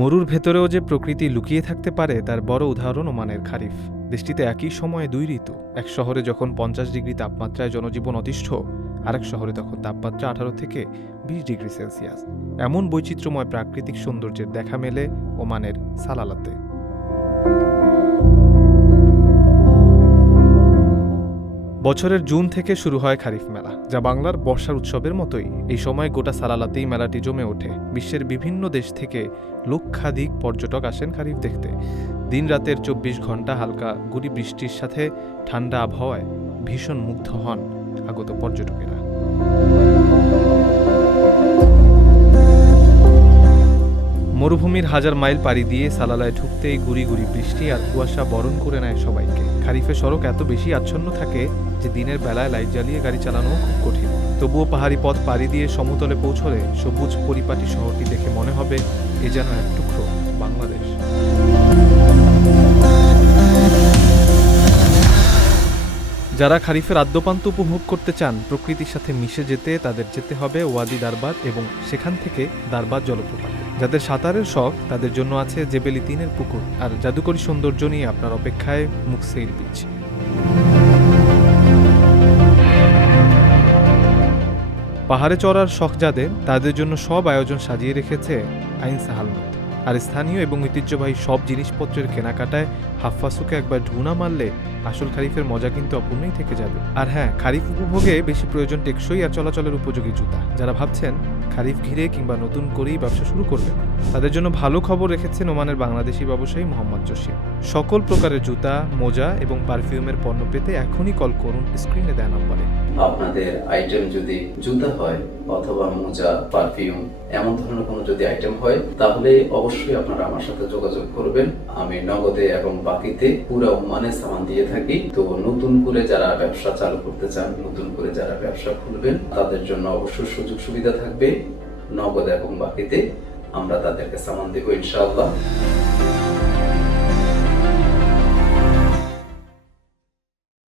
মরুর ভেতরেও যে প্রকৃতি লুকিয়ে থাকতে পারে, তার বড় উদাহরণ ওমানের খারিফ। দেশটিতে একই সময়ে দুই ঋতু, এক শহরে যখন পঞ্চাশ ডিগ্রি তাপমাত্রায় জনজীবন অতিষ্ঠ, আরেক শহরে তখন তাপমাত্রা আঠারো থেকে বিশ ডিগ্রি সেলসিয়াস। এমন বৈচিত্র্যময় প্রাকৃতিক সৌন্দর্যের দেখা মেলে ওমানের সালালাতে। বছরের জুন থেকে শুরু হয় খারিফ মেলা, যা বাংলার বর্ষার উৎসবের মতোই। এই সময় গোটা সালালাতেই মেলাটি জমে ওঠে। বিশ্বের বিভিন্ন দেশ থেকে লক্ষাধিক পর্যটক আসেন খারিফ দেখতে। দিন রাতের চব্বিশ ঘণ্টা হালকা গুড়ি বৃষ্টির সাথে ঠান্ডা আবহাওয়ায় ভীষণ মুগ্ধ হন আগত পর্যটকেরা। মরুভূমির হাজার মাইল পাড়ি দিয়ে সালালায় ঢুকতেই গুড়ি গুড়ি বৃষ্টি আর কুয়াশা বরণ করে নেয় সবাইকে। খারিফে সড়ক এত বেশি আচ্ছন্ন থাকে যে দিনের বেলায় লাইট জ্বালিয়ে গাড়ি চালানো খুব কঠিন। তবুও পাহাড়ি পথ পাড়ি দিয়ে সমতলে পৌঁছলে সবুজ পরিপাটি শহরটি দেখে মনে হবে এ যেন এক টুকরো বাংলাদেশ। যারা খারিফের আদ্যপান্ত উপভোগ করতে চান, প্রকৃতির সাথে মিশে যেতে তাদের যেতে হবে ওয়াদি দারবাদ এবং সেখান থেকে দারবাদ জলপ্রপাত। যাদের সাঁতারের শখ, তাদের জন্য আছে জেবেলি তিনের পুকুর আর জাদুকরী সৌন্দর্য নিয়ে আপনার অপেক্ষায় মুকসেইল বিচ পাহাড়ে চড়ার শখ যাদের তাদের জন্য সব আয়োজন সাজিয়ে রেখেছে আইন সাহালমত আর স্থানীয় এবং ঐতিহ্যবাহী সব জিনিসপত্রের কেনাকাটায় হাফফাসুকে একবার ঢুনা মারলে আসল খারিফের মজা কিন্তু অপূর্ণই থেকে যাবে। আর হ্যাঁ খারিফ উপভোগে বেশি প্রয়োজন টেকসই আর চলাচলের উপযোগী জুতা। যারা ভাবছেন খারিফ ঘিরে কিংবা নতুন করেই ব্যবসা শুরু করবেন তাদের জন্য ভালো খবর রেখেছেন ওমানের বাংলাদেশি ব্যবসায়ী মোহাম্মদ জসিম। সকল প্রকারের জুতা, মোজা এবং পারফিউমের পণ্য পেতে এখনই কল করুন স্ক্রিনে দেওয়া নম্বরে। আপনাদের আইটেম যদি জুতা হয় অথবা মোজা, পারফিউম এমন ধরনের কোনো যদি আইটেম হয়, তাহলে অবশ্যই আপনারা আমার সাথে যোগাযোগ করবেন। আমি নগদে এবং বাকিতে পুরো মানে সামান দিয়ে থাকি। তো নতুন করে যারা ব্যবসা চালু করতে চান, নতুন করে যারা ব্যবসা খুলবেন, তাদের জন্য অবশ্যই সুযোগ সুবিধা থাকবে। নগদ এবং বাকিতে আমরা তাদেরকে সামান দেবো ইনশাআল্লাহ।